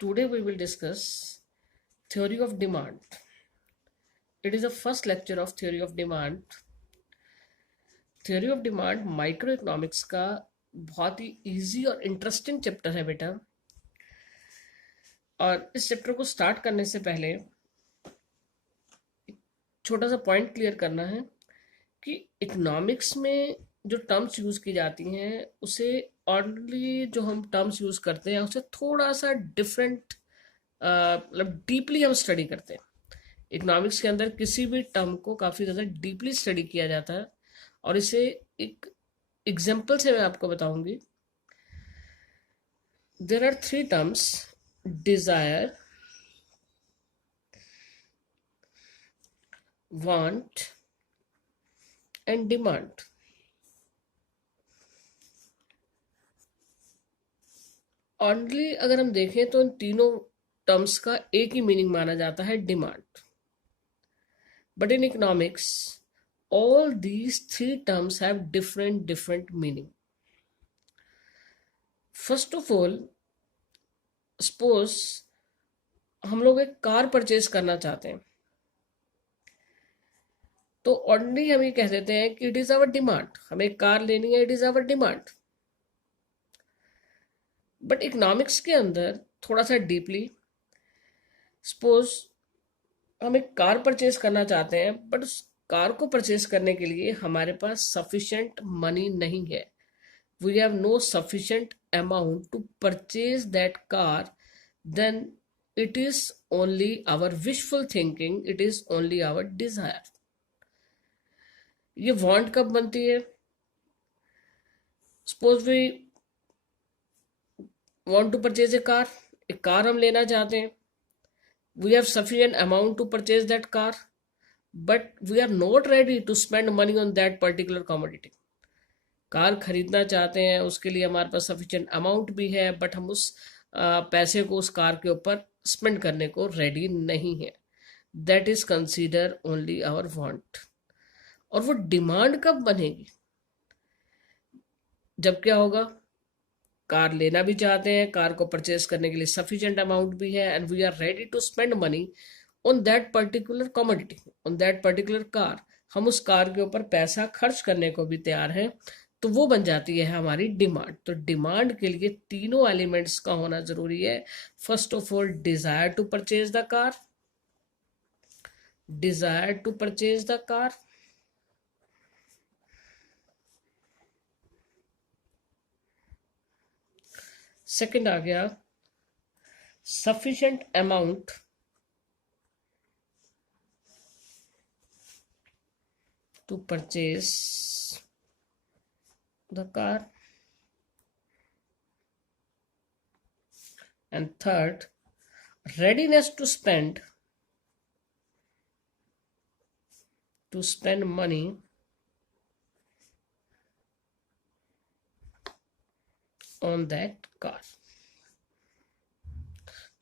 Today we will discuss theory of demand. It is the first lecture of theory of demand. Theory of demand micro economics का बहुत ही easy और interesting chapter है बेटा। और इस chapter को start करने से पहले छोटा सा पॉइंट क्लियर करना है कि इकोनॉमिक्स में जो टर्म्स यूज की जाती हैं उसे ऑर्डनली जो हम टर्म्स यूज करते हैं उसे थोड़ा सा डिफरेंट मतलब डीपली हम स्टडी करते हैं। इकोनॉमिक्स के अंदर किसी भी टर्म को काफ़ी ज़्यादा डीपली स्टडी किया जाता है और इसे एक एग्जाम्पल से मैं आपको बताऊंगी। There are three terms: desire, want and demand. Only अगर हम देखें तो इन तीनों टर्म्स का एक ही मीनिंग माना जाता है, demand. But in economics all these three terms have different meaning. First of all, suppose हम लोग एक कार परचेज करना चाहते हैं तो ऑर्डिनरी हम ये कह देते हैं कि इट इज आवर डिमांड, हमें एक कार लेनी है, it is our demand. But economics के अंदर थोड़ा सा डीपली, सपोज हम एक कार परचेज करना चाहते हैं बट उस कार को परचेज करने के लिए हमारे पास सफिशिएंट मनी नहीं है, we have no sufficient amount to purchase that car, then it is only our wishful thinking, it is only our desire. ये want कब बनती है? Suppose we want to purchase a car, एक car हम लेना चाहते हैं, we have sufficient amount to purchase that car, but we are not ready to spend money on that particular commodity. Car खरीदना चाहते हैं, उसके लिए हमारे पास सफिशिएंट अमाउंट भी है बट हम उस पैसे को उस कार के ऊपर स्पेंड करने को रेडी नहीं है। That is consider only our want. और वो डिमांड कब बनेगी? जब क्या होगा, कार लेना भी चाहते हैं, कार को परचेज करने के लिए सफिशिएंट अमाउंट भी है and we are ready to spend money on that particular commodity, on that particular car. हम उस कार के ऊपर पैसा खर्च करने को भी तैयार हैं, तो वो बन जाती है हमारी डिमांड। तो डिमांड के लिए तीनों एलिमेंट्स का होना जरूरी है। First of all, desire to purchase the car, desire to purchase the car, second आ गया sufficient amount to purchase the car, and third, readiness to spend money on that car।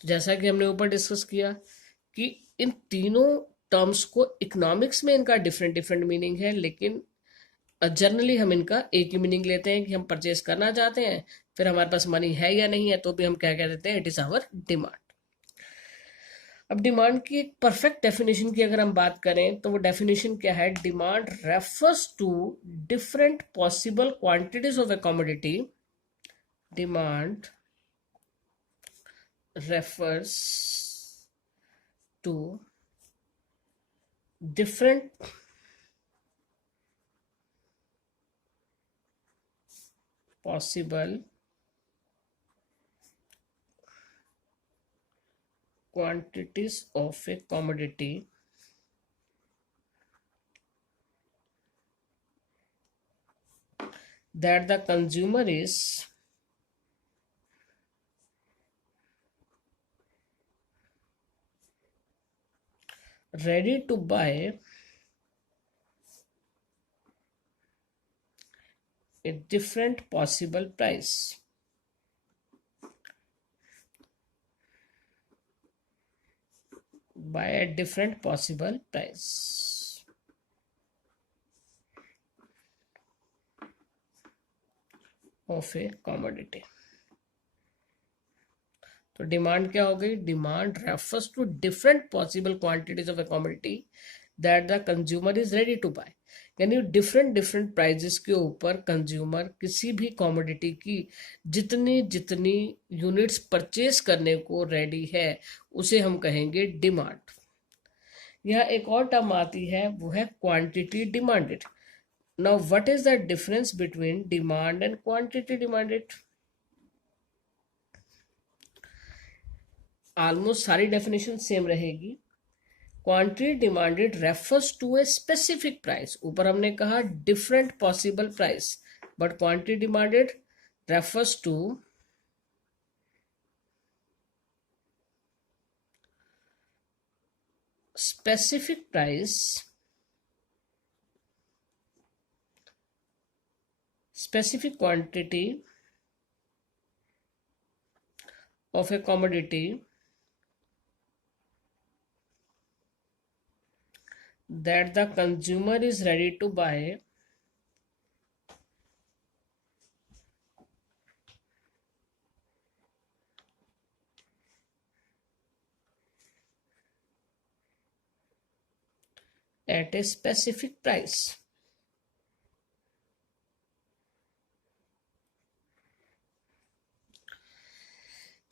तो जैसा कि हमने ऊपर डिस्कस किया कि इन तीनों टर्म्स को इकोनॉमिक्स में इनका डिफरेंट मीनिंग है, लेकिन जनरली हम इनका एक ही मीनिंग लेते हैं कि हम परचेज करना चाहते हैं, फिर हमारे पास मनी है या नहीं है तो भी हम क्या कह देते हैं, इट इज आवर डिमांड। अब डिमांड की एक परफेक्ट डेफिनेशन की अगर हम बात करें तो वो डेफिनेशन क्या है? Demand refers to different possible quantities of a commodity. Demand refers to different possible quantities of a commodity that the consumer is ready to buy a different possible price। by a different possible price of a commodity। तो demand क्या हो गई? Demand refers to different possible quantities of a commodity that the consumer is ready to buy. यानी different different prices के ऊपर consumer किसी भी commodity की जितनी जितनी यूनिट्स परचेज करने को रेडी है उसे हम कहेंगे डिमांड। यह एक और टर्म आती है, वो है quantity demanded. Now what is the difference between demand and quantity demanded? Almost सारी डेफिनेशन सेम रहेगी। Quantity demanded refers to a specific price. ऊपर हमने कहा different possible price, but quantity demanded refers to specific price, specific quantity of a commodity that the consumer is ready to buy at a specific price।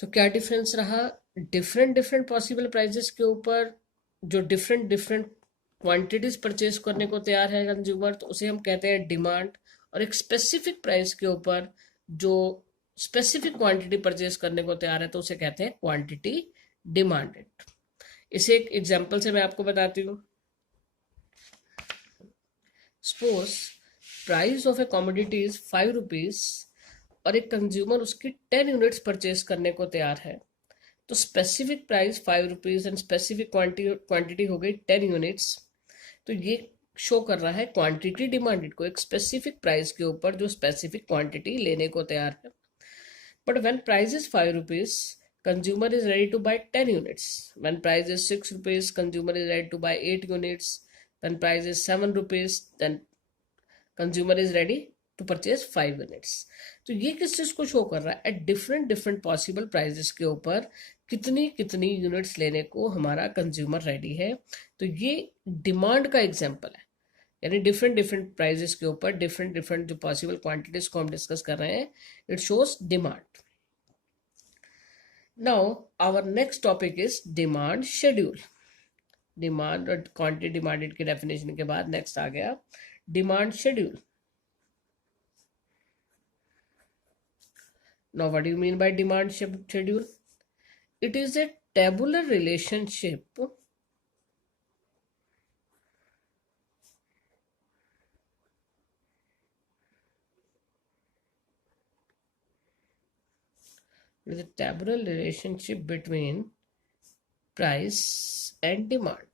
तो क्या difference रहा? Different different possible prices के ऊपर जो different different quantities purchase करने को तैयार है कंज्यूमर, तो उसे हम कहते हैं डिमांड। और एक स्पेसिफिक प्राइस के ऊपर जो स्पेसिफिक क्वांटिटी परचेज करने को तैयार है तो उसे कहते हैं क्वांटिटी डिमांडेड। इसे एक एग्जांपल से मैं आपको बताती हूँ। Suppose price of a commodity is 5 rupees और एक कंज्यूमर उसकी 10 यूनिट्स परचेज करने को तैयार है, तो specific price 5 rupees and specific quantity हो गई 10 यूनिट्स। तो ये शो कर रहा है क्वांटिटी डिमांडेड को, एक स्पेसिफिक प्राइस के ऊपर जो स्पेसिफिक क्वांटिटी लेने को तैयार है। But when price is 5 rupees consumer is ready to buy 10 units. When price is 6 rupees consumer is ready to buy 8 units. When price is 7 rupees then consumer is ready to purchase 5 units. तो ये किस चीज को show कर रहा है? At different different possible prices के ऊपर कितनी कितनी यूनिट्स लेने को हमारा कंज्यूमर रेडी है। तो ये डिमांड का एग्जांपल है, यानी डिफरेंट डिफरेंट प्राइजेस के ऊपर डिफरेंट डिफरेंट जो पॉसिबल क्वांटिटीज को हम डिस्कस कर रहे हैं, it shows demand. Now our next topic is demand schedule. Demand और क्वांटिटी डिमांडेड के डेफिनेशन के बाद नेक्स्ट आ गया demand schedule. Now, what do you mean by demand schedule? It is a tabular relationship between price and demand.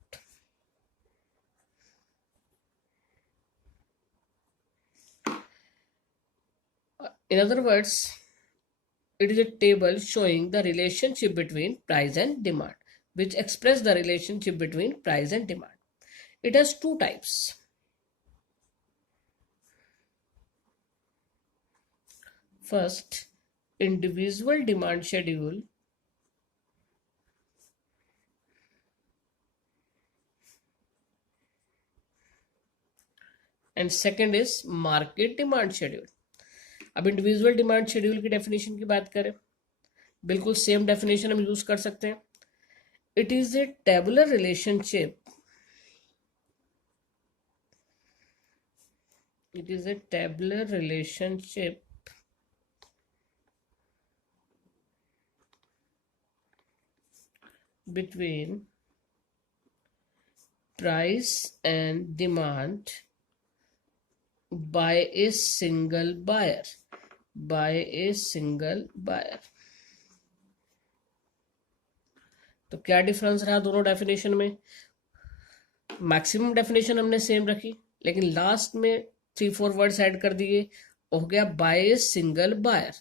In other words, it is a table showing the relationship between price and demand, which express the relationship between price and demand. It has two types. First, individual demand schedule, and second is market demand schedule. अब individual demand schedule की definition की बात करें, बिल्कुल same definition हम use कर सकते हैं। It is a tabular relationship, it is a tabular relationship between price and demand by a single buyer, by a single buyer। तो क्या डिफरेंस रहा दोनों डेफिनेशन में? मैक्सिमम डेफिनेशन हमने सेम रखी, लेकिन लास्ट में 3-4 वर्ड्स ऐड कर दिए, हो गया बाय ए सिंगल बायर।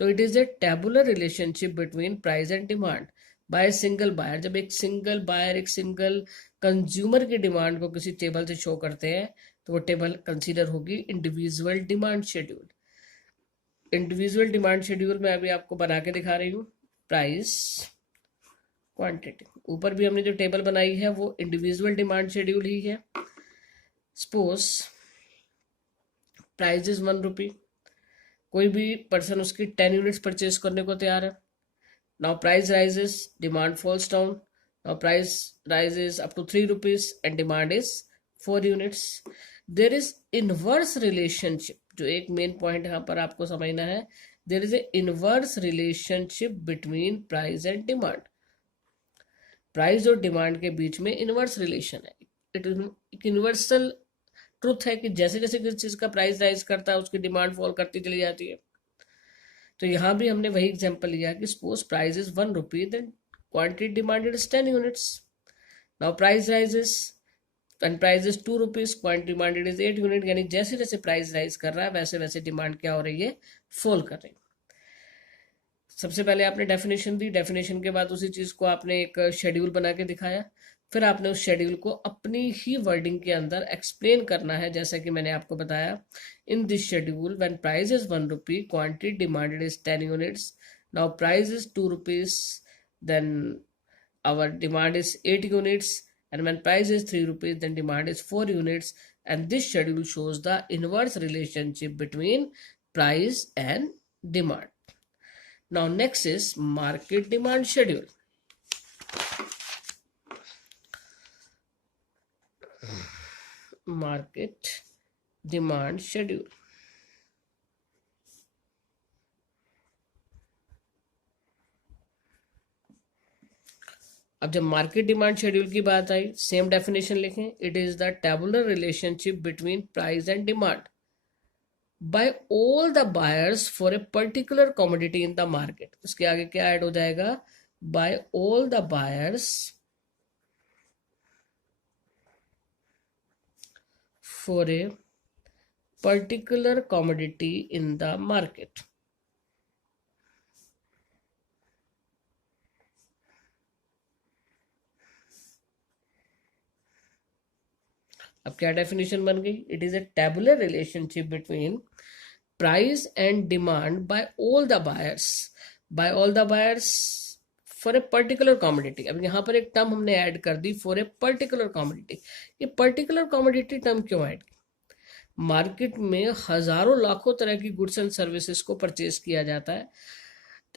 तो it is a tabular relationship between price and demand by single buyer. जब एक सिंगल बायर एक सिंगल कंज्यूमर की डिमांड को किसी टेबल से शो करते हैं तो वो टेबल कंसीडर होगी individual demand schedule. Individual demand schedule में अभी आपको बना के दिखा रही हूँ। Price quantity. ऊपर भी हमने जो टेबल बनाई है वो इंडिविजुअल डिमांड शेड्यूल ही है। सपोज प्राइस इज 1 रुपी, कोई भी पर्सन उसकी 10 यूनिट्स परचेज करने को तैयार है। Now price rises, demand falls down. Now price rises up to 3 rupees and demand is 4 units. There is inverse relationship, जो एक मेन पॉइंट यहाँ पर आपको समझना है, there is a inverse relationship between price and demand. Price और demand के बीच में इनवर्स रिलेशन है। इट एक यूनिवर्सल ट्रुथ है कि जैसे जैसे किसी चीज का प्राइस राइज करता है उसकी डिमांड फॉल करती चली जाती है। तो यहाँ भी हमने वही एग्जांपल लिया कि suppose price is 1 rupee, then quantity demanded is 10 units. Now price rises, when price is 2 rupees, quantity demanded is 8 unit. यानी जैसे जैसे प्राइस राइज कर रहा है वैसे वैसे डिमांड क्या हो रही है, फॉल कर रही है। सबसे पहले आपने डेफिनेशन दी, डेफिनेशन के बाद उसी चीज को आपने एक शेड्यूल बना के दिखाया, फिर आपने उस शेड्यूल को अपनी ही वर्डिंग के अंदर एक्सप्लेन करना है। जैसा कि मैंने आपको बताया, in this schedule when price is 1 rupee, quantity demanded is 10 units. Now price is 2 rupees, then our demand is 8 units, and when price is 3 rupees then demand is 4 units, and this schedule shows the inverse relationship between price and demand. Now next is market demand schedule. Market demand schedule, अब जब market demand schedule की बात आई, same definition लिखें, it is the tabular relationship between price and demand by all the buyers for a particular commodity in the market. उसके आगे क्या add हो जाएगा, by all the buyers for a particular commodity in the market. अब क्या definition बन गई, it is a tabular relationship between price and demand by all the buyers, by all the buyers for a particular commodity. अब यहाँ पर एक term हमने add कर दी, फॉर ए पर्टिकुलर कमोडिटी। ये पर्टिकुलर कमोडिटी टर्म क्यों ऐड की, market में हजारों लाखों तरह की गुड्स एंड सर्विसेज को परचेज किया जाता है।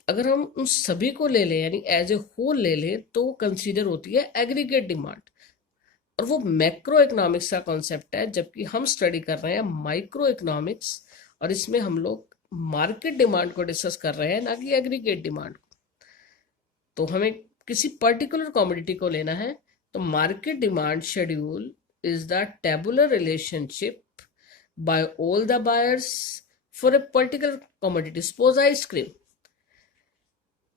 अगर हम उन सभी को ले लें यानी एज ए होल ले लें तो कंसीडर होती है एग्रीगेट डिमांड, और वो मैक्रो इकोनॉमिक्स का कॉन्सेप्ट है, जबकि हम स्टडी कर रहे हैं माइक्रो इकोनॉमिक्स, और इसमें हम लोग मार्केट डिमांड को डिस्कस कर रहे हैं, ना कि एग्रीगेट डिमांड। तो हमें किसी पर्टिकुलर कमोडिटी को लेना है, तो market demand schedule is the tabular relationship by all the buyers for a particular commodity. Suppose ice cream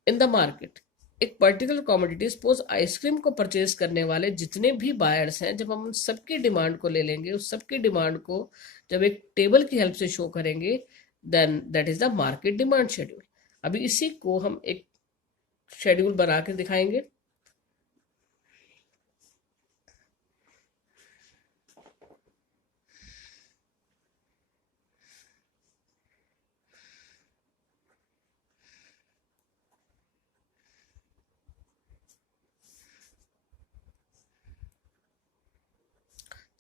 in the market, एक पर्टिकुलर कमोडिटी, सपोज आइसक्रीम को परचेज करने वाले जितने भी बायर्स हैं, जब हम उन सबकी डिमांड को ले लेंगे, उस सबकी डिमांड को जब एक टेबल की हेल्प से शो करेंगे, then that is the market demand schedule. अभी इसी को हम एक शेड्यूल बना के दिखाएंगे।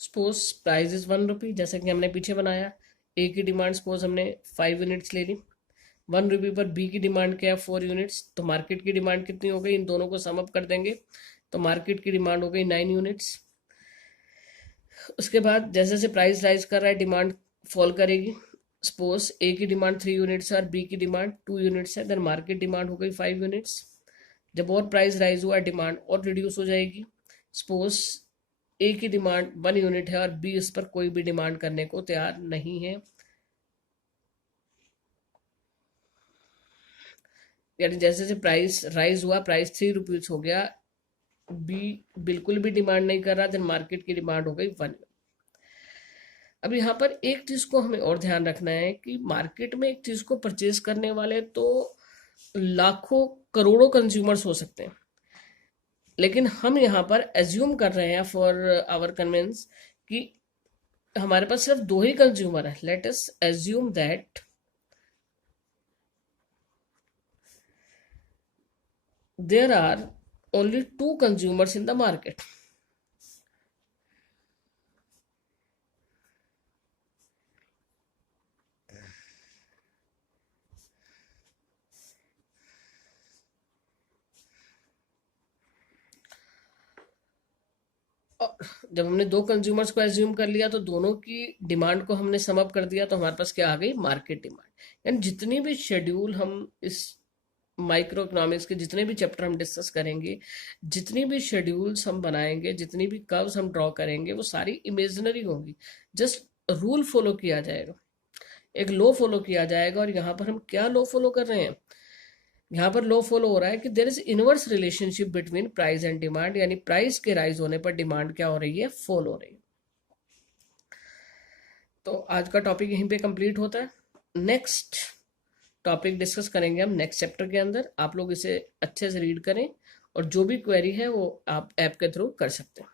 सपोज प्राइस इज 1 रुपी, जैसा कि हमने पीछे बनाया। ए की डिमांड सपोज हमने 5 यूनिट्स ले ली, 1 रुपी पर बी की डिमांड क्या है, 4 यूनिट्स। तो मार्केट की डिमांड कितनी हो गई, इन दोनों को सम अप कर देंगे तो मार्केट की डिमांड हो गई 9 यूनिट्स। उसके बाद जैसे जैसे प्राइस राइज कर रहा है डिमांड फॉल करेगी। सपोज ए की डिमांड 3 यूनिट्स है और बी की डिमांड 2 यूनिट्स है, देन मार्केट डिमांड हो गई 5 यूनिट्स। जब और प्राइस राइज हुआ डिमांड और रिड्यूस हो जाएगी। सपोज ए की डिमांड 1 यूनिट है और बी इस पर कोई भी डिमांड करने को तैयार नहीं है, यानी जैसे जैसे प्राइस राइज हुआ, प्राइस 3 रुपीज हो गया, बी बिल्कुल भी डिमांड नहीं कर रहा, देन मार्केट की डिमांड हो गई 1। अब यहाँ पर एक चीज को हमें और ध्यान रखना है कि मार्केट में एक चीज को परचेज करने वाले तो लाखों करोड़ों कंज्यूमर्स हो सकते हैं, लेकिन हम यहाँ पर एज्यूम कर रहे हैं फॉर आवर कन्वेंस कि हमारे पास सिर्फ 2 ही कंज्यूमर है। Let us assume that there are only two consumers in the market. और जब हमने दो कंज्यूमर्स को एज्यूम कर लिया तो दोनों की डिमांड को हमने सम अप कर दिया, तो हमारे पास क्या आ गई? Market demand. यानी जितनी भी शेड्यूल हम इस माइक्रो इकोनॉमिक्स के जितने भी चैप्टर हम डिस्कस करेंगे, जितनी भी शेड्यूल्स हम बनाएंगे, जितनी भी कर्व्स हम ड्रॉ करेंगे, वो सारी इमेजिनरी होंगी। जस्ट रूल फॉलो किया जाएगा, एक लो फॉलो किया जाएगा। और यहाँ पर हम क्या लो फॉलो कर रहे हैं? यहाँ पर लो फॉलो हो रहा है कि देर is inverse relationship between price and demand, यानी प्राइस के राइज होने पर डिमांड क्या हो रही है? फॉल हो रही है। तो आज का टॉपिक यहीं पे कंप्लीट होता है। नेक्स्ट टॉपिक डिस्कस करेंगे हम नेक्स्ट चैप्टर के अंदर। आप लोग इसे अच्छे से रीड करें और जो भी क्वेरी है वो आप ऐप के थ्रू कर सकते हैं।